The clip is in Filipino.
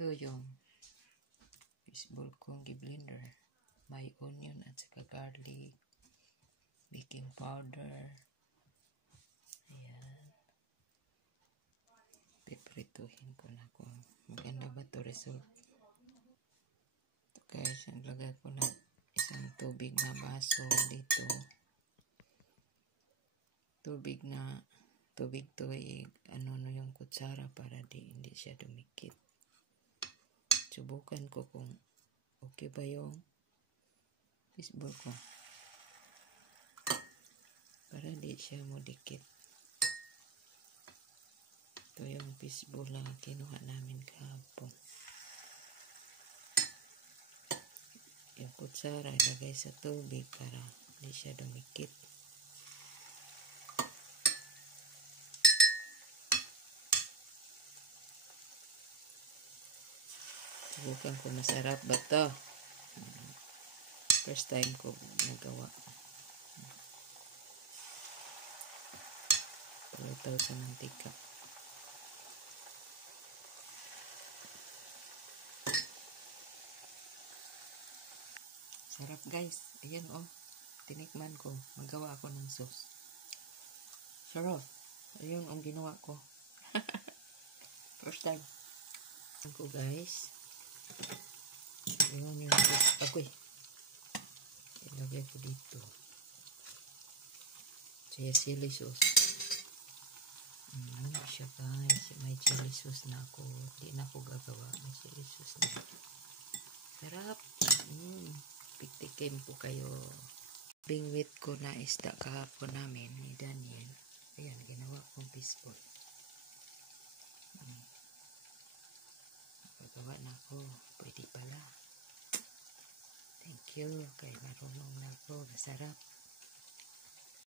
Ito yung fishball kong gi-blender. May onion at saka garlic, baking powder. Ayan. Piprituhin ko na kung maganda ba ito result. Ito guys, naglagay ko na isang tubig na baso dito. Tubig to ano yung kutsara para hindi siya dumikit. Subukan ko kung okay ba yung fishball ko. Para hindi siya mudikit. Ito yung fishball na kinuha namin kahapon. Yung kutsara ilagay sa tubig para hindi siya dumikit. Subukan ko masarap ba to. First time ko nagawa. Palutaw sa mantika. Sarap guys. Ayan oh. Tinikman ko. Magawa ako ng sauce. Sarap. Ayun ang ginawa ko. First time. Ako guys. Ayun yung ako'y. Ilagay ko dito. Chili sauce. Ano siya guys. May chili sauce na ako. Hindi na ako gagawa. May chili sauce na. Sarap. Piktikim po kayo. Bingwit ko na isda kahapon namin ni Daniel. Ayan, ginawa kong fishball. Gagawa na ako. Pwede pala. Thank you. Kaya marunong na ako. Masarap.